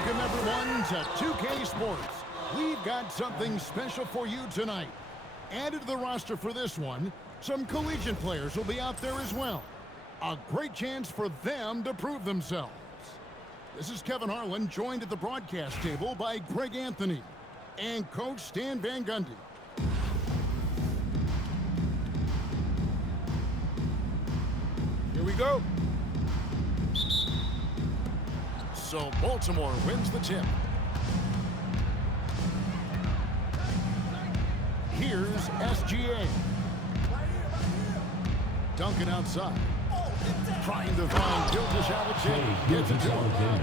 Welcome, everyone, to 2K Sports. We've got something special for you tonight. Added to the roster for this one, some collegiate players will be out there as well. A great chance for them to prove themselves. This is Kevin Harlan, joined at the broadcast table by Greg Anthony and Coach Stan Van Gundy. Here we go. So Baltimore wins the tip. Here's SGA. Duncan outside. Trying to find Gilgeous-Alexander. Gets it to him.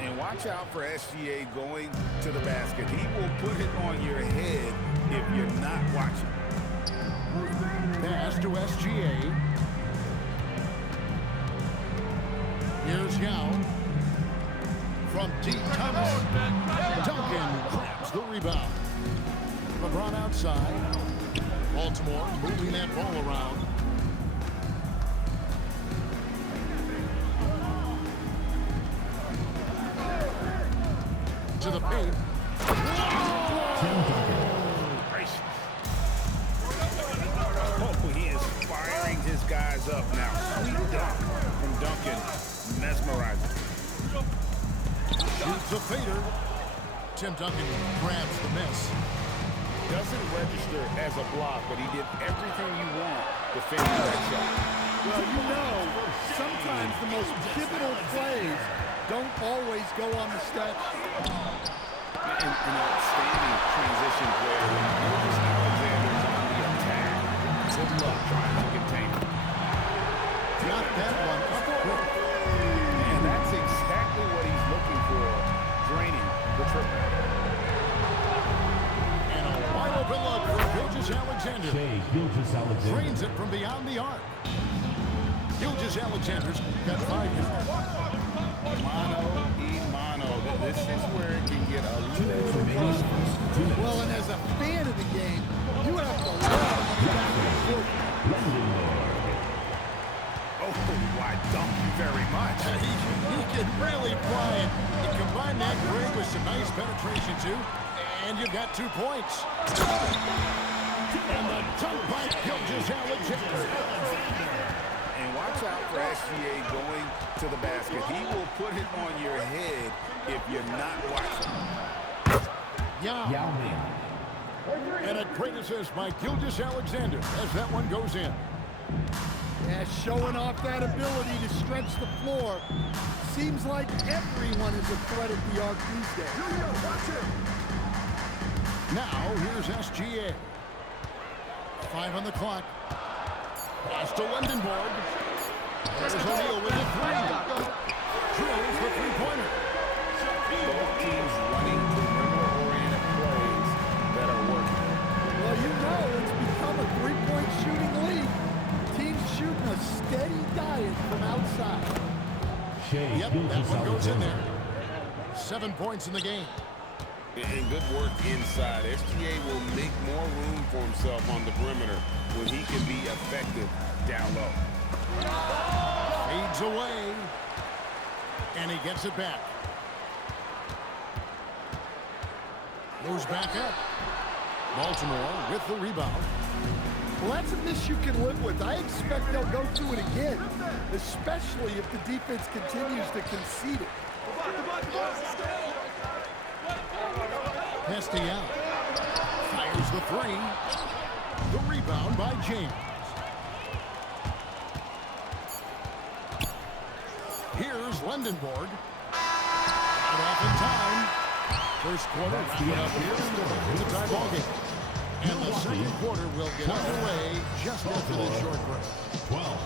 And watch out for SGA going to the basket. He will put it on your head if you're not watching. Pass to SGA. Here's Yao. From deep, Thomas. Duncan grabs the rebound. LeBron outside. Baltimore moving that ball around. To the paint. Oh, he is firing his guys up now. Sweet dunk from Duncan. Mesmerizing. Shoots a fader. Tim Duncan grabs the miss. Doesn't register as a block, but he did everything you want defending that shot. Well, you know, sometimes the most pivotal plays don't always go on the stat sheet. An outstanding transition player. Gilgeous-Alexander's on the attack. Good luck trying to contain him. Got that one up quick. And that's exactly what he's looking for, draining the triple. And a wide open look for Gilgeous-Alexander. Shai Gilgeous-Alexander. Drains it from beyond the arc. Gilgeous-Alexander's got 5 yards. Mano y mano. This is where it can get a little frustrating. Well, and as a fan of the game, you have to love the back and forth. Oh, why, thank you very much. He can really fly it. You combine that grade with some nice penetration, too, and you've got 2 points. And the dunk by Gilgeous-Alexander. And watch out for SGA going to the basket. He will put it on your head if you're not watching. Yao. And a great assist by Gilgeous-Alexander as that one goes in. Yeah, showing off that ability to stretch the floor. Seems like everyone is a threat at the arc these days. Now, here's SGA. 5 on the clock. Pass to Lindenborg. There's O'Neal with a 3. Drills the three-pointer. Both teams running perimeter-oriented plays that are working. Well, you know, it's become a three-point shooting league. Teams shooting a steady diet from outside. Shai Yep, that one goes in Gilgeous-Alexander. there. 7 points in the game. And good work inside. SGA will make more room for himself on the perimeter when he can be effective down low. Fades away. And he gets it back. Moves back up. Baltimore with the rebound. Well, that's a miss you can live with. I expect they'll go to it again, especially if the defense continues to concede it. Hesty out. Fires the 3. The rebound by James. Here's Lindenborg. Not off in time. First quarter wrapping up here in the tie ball game. And the second quarter will get underway just after this short break. 12.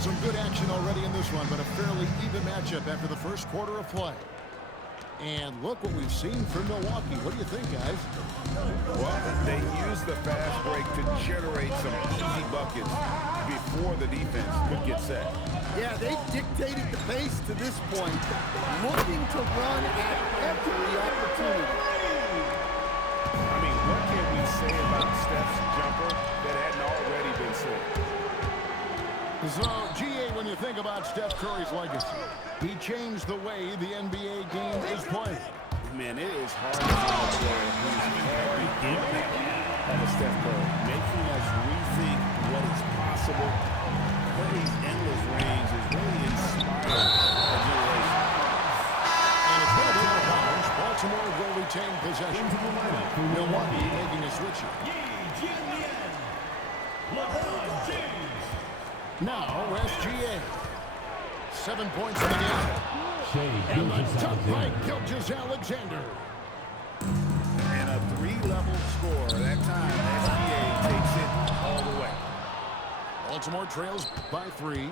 Some good action already in this one, but a fairly even matchup after the first quarter of play. And look what we've seen from Milwaukee. What do you think, guys? Well, they use the fast break to generate some easy buckets before the defense could get set. Yeah, they've dictated the pace to this point, looking to run at every opportunity. I mean, what can we say about Steph's jumper that hadn't already been So, GA, when you think about Steph Curry's legacy, he changed the way the NBA game is played. Man, it is hard to find a player who's had the impact of a Steph Curry, making us rethink what is possible. Curry's endless range has really inspired a generation. And it's going to be out of bounds. Baltimore will retain possession. Milwaukee making a switch here. Now, SGA. 7 points in the game. Shai And the dunk by Gilgeous-Alexander. And a three-level score. That time, SGA takes it all the way. Baltimore trails by 3.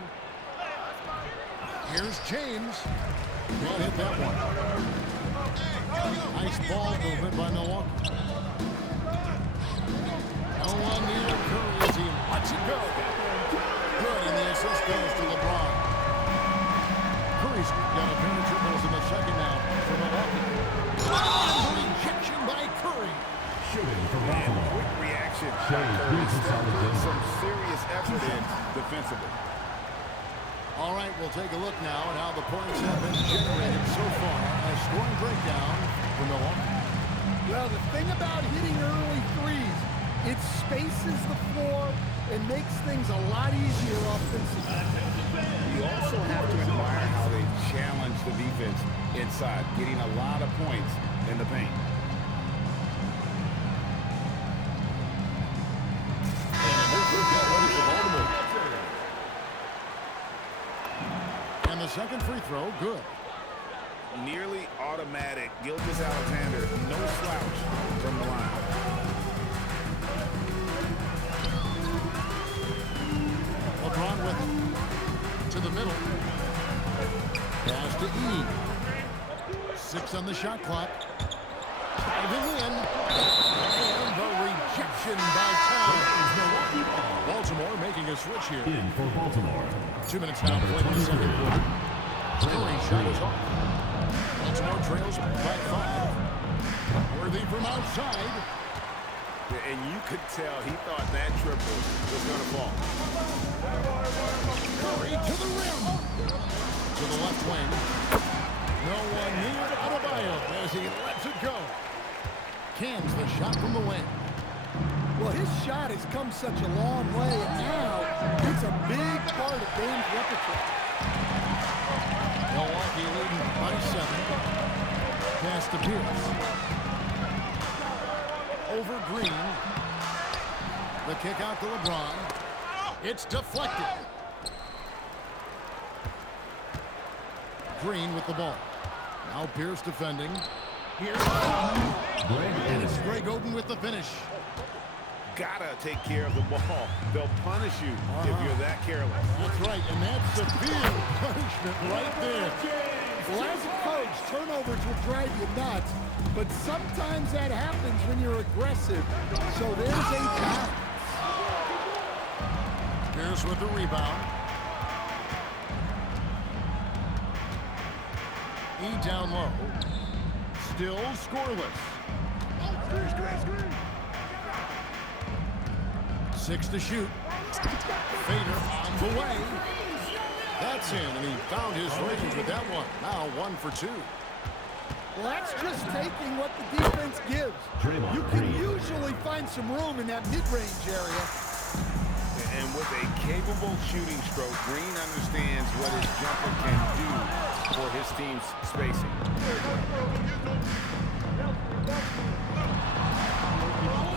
Here's James. Can't hit that one. Nice ball movement by Milwaukee. No one near Curry as he lets it go. Good, and the assist goes to LeBron. Curry's got a pair of triples in the second now for Milwaukee. Rejection by Curry. Shooting for And Baltimore. quick reaction. Shai Curry still put Gilgeous-Alexander. some serious effort in defensively. All right, we'll take a look now at how the points have been generated so far. A scoring breakdown for Milwaukee. Well, the thing about hitting early threes, it spaces the floor and makes things a lot easier offensively. You also have to admire how they challenge the defense inside, getting a lot of points in the paint. And the second free throw, good. Nearly automatic. Gilgeous-Alexander, no slouch from the line. LeBron with it. To the middle. Pass to E. 6 on the shot clock. Diving in. And the rejection by Towns. Baltimore making a switch here. In for Baltimore. 2 minutes now played in the second quarter. Curry shot is off. Baltimore trails by 5. Worthy from outside. And you could tell he thought that triple was going to fall. Curry to the rim. To the left wing. No one near Adebayo as he lets it go. Cans the shot from the wing. Well, his shot has come such a long way, and now it's a big part of Dame's repertoire. Milwaukee leading by 7. Pass to Pierce. Over Green. The kick out to LeBron. It's deflected. Green with the ball. Now Pierce defending. Here's and it's Greg Oden with the finish. Gotta take care of the ball. They'll punish you if you're that careless. That's right, and that's severe punishment right there. Well, as a coach, turnovers will drive you nuts, but sometimes that happens when you're aggressive. So there's a balance. Pierce with the rebound. E down low. Still scoreless. 6 to shoot. Fader on the way. That's in, and he found his range with that one. Now 1 for 2. Well, that's just taking what the defense gives. You can usually find some room in that mid-range area. And with a capable shooting stroke, Green understands what his jumper can do for his team's spacing.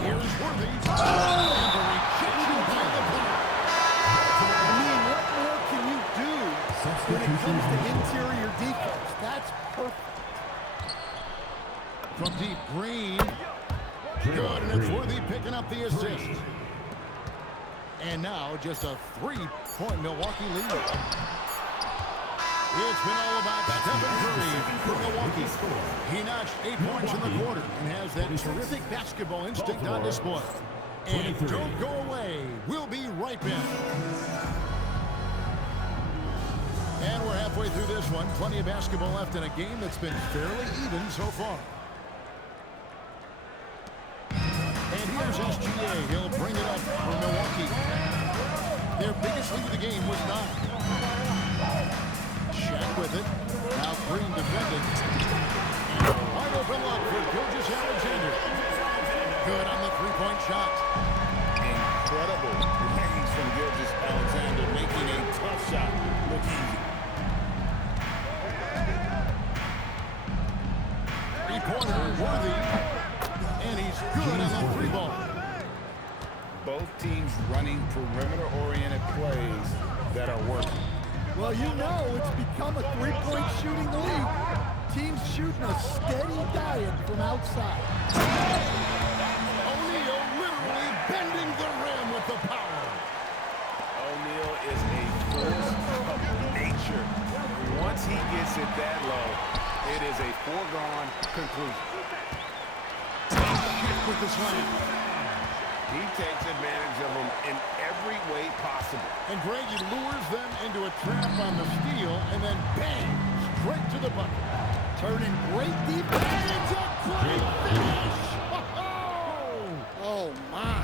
Here's Worthy. And the rejection by the player. I mean, what more can you do when it comes to interior defense? That's perfect. From deep, Green. Good, and it's Worthy picking up the assist. And now just a 3-point Milwaukee lead. It's been all about Stephen Curry for Milwaukee. He notched 8 points in the quarter and has that terrific basketball instinct on display. And don't go away. We'll be right back. And we're halfway through this one. Plenty of basketball left in a game that's been fairly even so far. And here's SGA. He'll bring it up for Milwaukee. their biggest lead of the game was 9. Shai with it. Now Green defending. And a wide open look for Gilgeous-Alexander. Good on the three-point shot. Incredible range from Gilgeous-Alexander, making a tough shot look easy. Three-pointer worthy. And he's good on the three ball. Both teams running perimeter-oriented plays that are working. Well, you know it's become a three-point shooting league. Teams shooting a steady diet from outside. O'Neal literally bending the rim with the power. O'Neal is a force of nature. Once he gets it that low, it is a foregone conclusion. Shift with the slam. He takes advantage of them in every way possible. And Greg, he lures them into a trap on the steal, and then bang, straight to the bucket. Turning great defense into a great finish. Oh, my.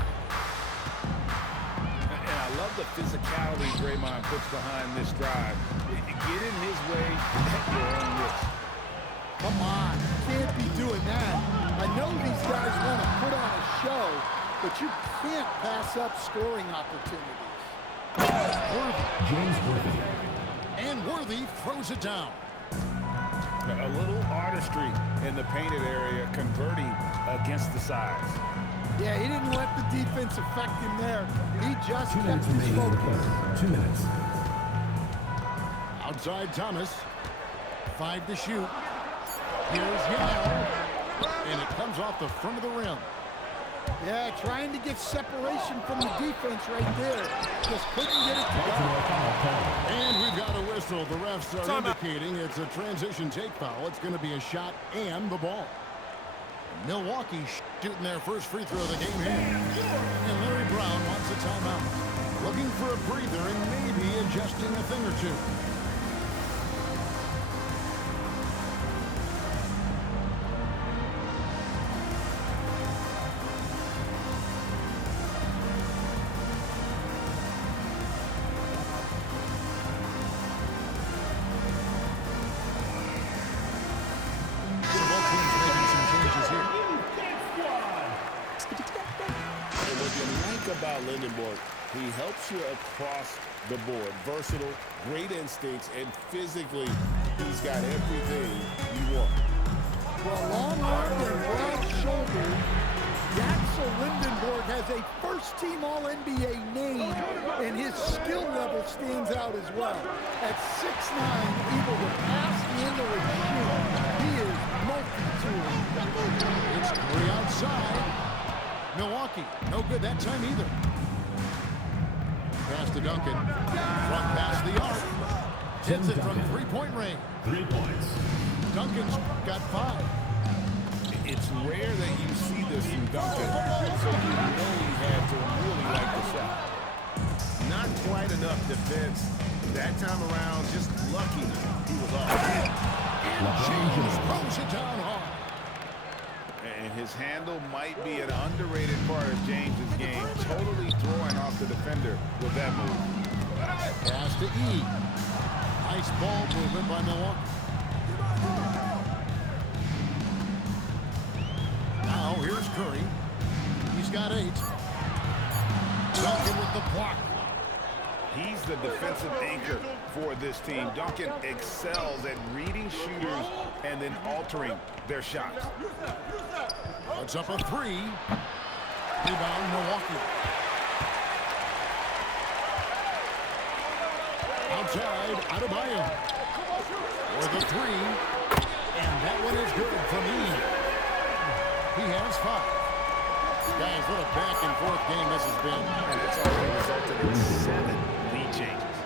And I love the physicality Draymond puts behind this drive. Get in his way at your own risk. Come on, can't be doing that. I know these guys want to put on a show, but you can't pass up scoring opportunities. James Worthy. And Worthy throws it down. A little artistry in the painted area, converting against the size. Yeah, he didn't let the defense affect him there. He just 2 kept minutes his remaining in the focus. quarter. 2 minutes. Outside Thomas. 5 to shoot. Here's Yao. And it comes off the front of the rim. Yeah, trying to get separation from the defense right there. Just couldn't get it to go. And we've got a whistle. The refs are indicating it's a transition take foul. It's going to be a shot and the ball. Milwaukee shooting their first free throw of the game here. And Larry Brown wants a timeout. Looking for a breather and maybe adjusting a thing or two. About Lindenborg, he helps you across the board. Versatile, great instincts, and physically, he's got everything you want. Well, long-armed and broad-shouldered, Axel Lindenborg has a first-team All-NBA name, and his skill level stands out as well. At 6'9", able to pass, handle, and shoot, he is multi-tool. It's Curry outside. Milwaukee, no good that time either. Pass to Duncan. Front pass the arc. Hits it from three-point range. 3 points. Duncan's got 5. It's rare that you see this from Duncan, so you know he had to really like the shot. Not quite enough defense. That time around, just lucky he was off. And James throws it down hard. And his handle might be an underrated part of James's game. Totally throwing off the defender with that move. Pass to E. Nice ball movement by Milwaukee. Now here's Curry. He's got 8. Duncan with the block. He's the defensive anchor for this team. Duncan excels at reading shooters and then altering their shots. Puts up a 3. Rebound, Milwaukee. Outside, Adebayo. For the 3. And that one is good from E. He has 5. Guys, what a back-and-forth game this has been. And it's already resulted in 7 lead changes.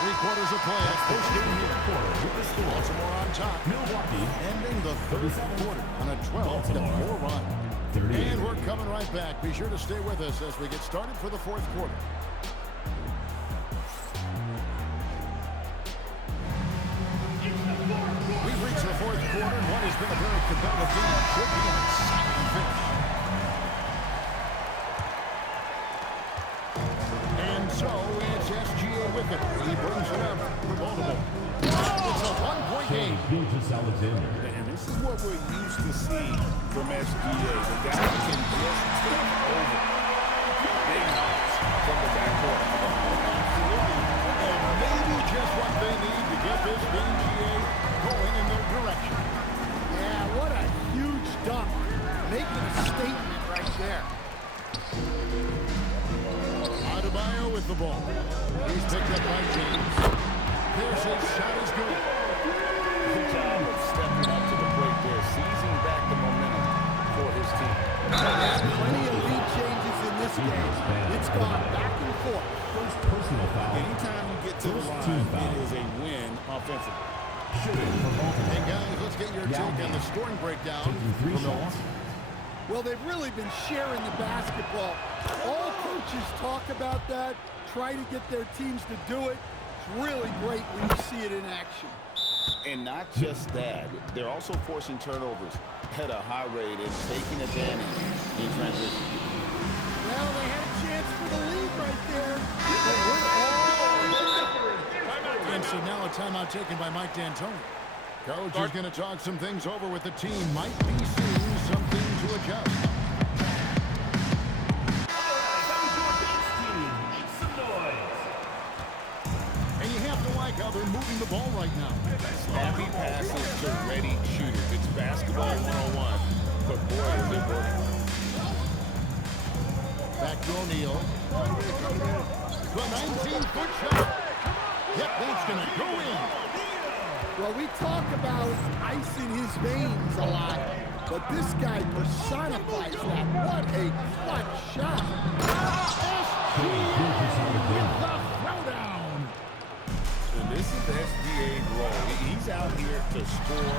3 quarters of play. First game here. With the score. Baltimore on top. Milwaukee Ending the third quarter on a 12-4 run. 38. And we're coming right back. Be sure to stay with us as we get started for the fourth quarter. We've reached the fourth quarter, and what has been a very competitive game should be an exciting finish. it. He brings it up for Baltimore. It's a one-point Shai game. Alexander. And this is what we're used to seeing from SGA. The guy can just take over. Big hops from the backcourt. Absolutely. And maybe just what they need to get this game, GA, going in their direction. Yeah, what a huge dunk. Making a statement right there. Adebayo with the ball. He's picked up by James. There's his shot is good. Good job of stepping up to the plate there, seizing back the momentum for his team. Plenty of lead changes in this game. It's gone back and forth. First personal foul. Anytime you get to the First team line, foul. it is a win offensively. Shooting for Baltimore. Hey, guys, let's get your take on the scoring breakdown Taking 3 from shots. Milwaukee. Well, they've really been sharing the basketball. All coaches talk about that, try to get their teams to do it. It's really great when you see it in action. And not just that, they're also forcing turnovers at a high rate and taking advantage in transition. Well, they had a chance for the lead right there. But we're all And so now a timeout taken by Mike D'Antoni. Coach is going to talk some things over with the team. Might be seeing something to adjust. And you have to like how they're moving the ball right now. Snappy passes to ready shooters. It's basketball 101, but boy, is it working. Back to O'Neal. The 19-foot shot. Yep, that's going to go in. Well, we talk about ice in his veins a lot, but this guy personifies that. What a clutch shot. SGA with the throwdown. And this is the SGA's role. He's out here to score.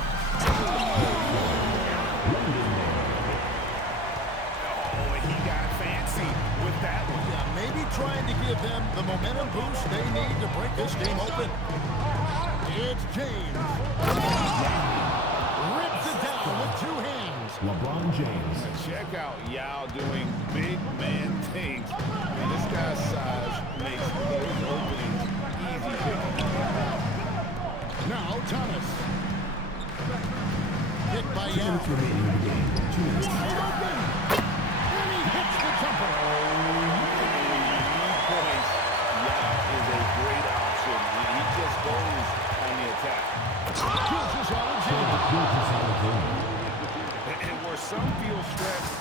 Oh, and he got fancy with that one. Yeah, maybe trying to give them the momentum boost they need to break this game open. It's James. Rips it down with 2 hands. LeBron James. Check out Yao doing big man things. And this guy's size makes those openings easy picking. Now Thomas. Hit by 2 Yao. minutes remaining in the game. 2 minutes. Wide open. And he hits the jumper. Points. Yao is a great option. He just goes on the attack. Gilgeous Alexander. And where some feel stressed,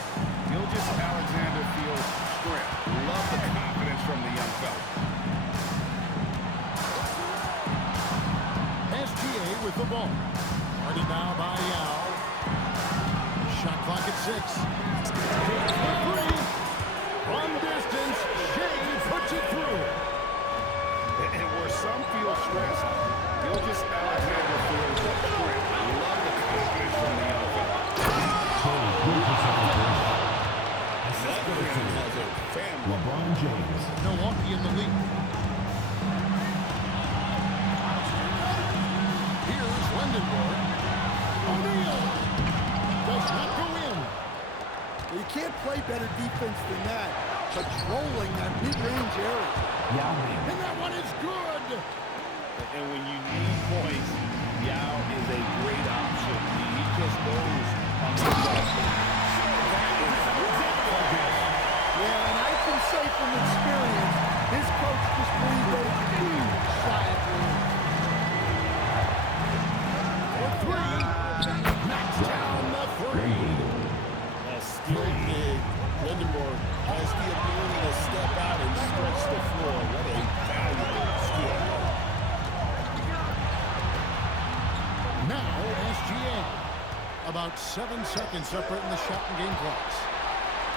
Gilgeous Alexander feels strength. Love the confidence from the young fella. SGA with the ball. Guarded now by Yao. Shot clock at 6. Takes the 3. From distance, Shai puts it through. And where some feel stressed, Gilgeous Alexander feels strength. Love the confidence from the young fella. Another man has a family. LeBron James. Milwaukee in the lead. Here's Lindenberg. O'Neal does not go in. You can't play better defense than that, patrolling that mid-range area. Yao Ming. And that one is good. And when you need points, Yao is a great option. He just goes on the ball. Yeah, and I can say from experience, his coach just breathed a huge sigh of relief. For 3. Knocks down the 3. Still big. Lindenberg has the ability to step out and stretch the floor. What a valuable skill. Now SGA. About 7 seconds separating the shot and game clocks.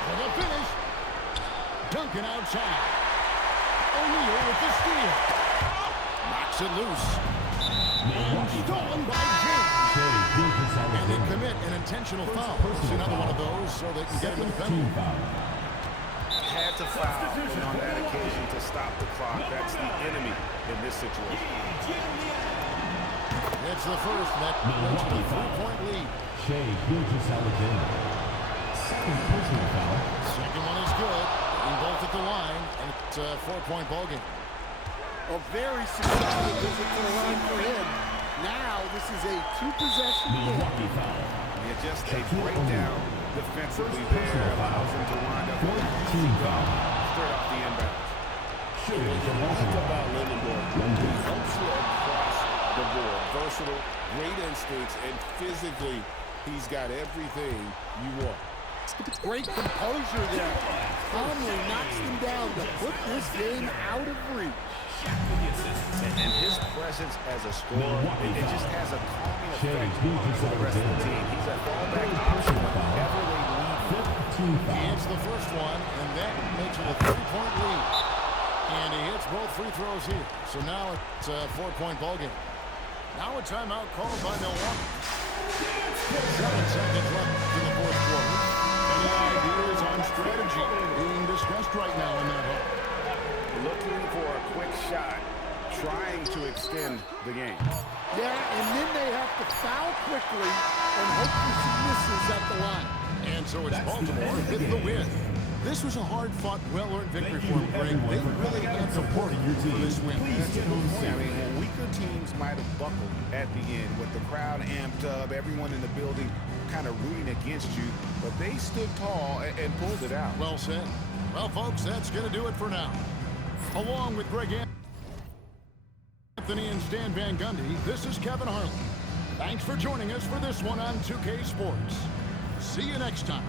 For the finish. Duncan outside. O'Neal with the steal. Knocks it loose. And stolen by James. And they commit an intentional foul. It's another one of those so they can get into the penalty. Had to foul on that occasion to stop the clock. That's the enemy in this situation. It's the first that goes to the 3-point lead. Shai Alexander. Second personal foul. Second one is good. And both at the line. And it's a 4-point ball game. A very successful visit to the line for him. Now this is a two-possession game. Milwaukee foul. Yeah, just a breakdown defensively there allows him to wind up with a Team foul. straight off the inbound. Shai What from you like Baltimore. about Lindenberg, he helps you across the board. Versatile, great instincts, and physically, he's got everything you want. Great composure there. Calmly knocks them down to put this game out of reach. And his presence as a scorer, it just has a calming effect on the rest of the team. He's a fallback option whenever they need him. He hits the first one, and that makes it a 3-point lead. And he hits both free throws here. So now it's a 4-point ball game. Now a timeout called by Milwaukee. 7 seconds left in the fourth quarter. Any ideas on strategy being discussed right now in that hole? Looking for a quick shot, trying to extend the game. Yeah, and then they have to foul quickly and hope for some misses at the line. And so it's Baltimore with the win. This was a hard-fought, well-earned victory for them, Greg. They really had to work for this win. That's a good point. I mean, when weaker teams might have buckled at the end with the crowd amped up, everyone in the building kind of rooting against you, but they stood tall and pulled it out. Well said. Well, folks, that's going to do it for now. Along with Greg Anthony and Stan Van Gundy, this is Kevin Harlan. Thanks for joining us for this one on 2K Sports. See you next time.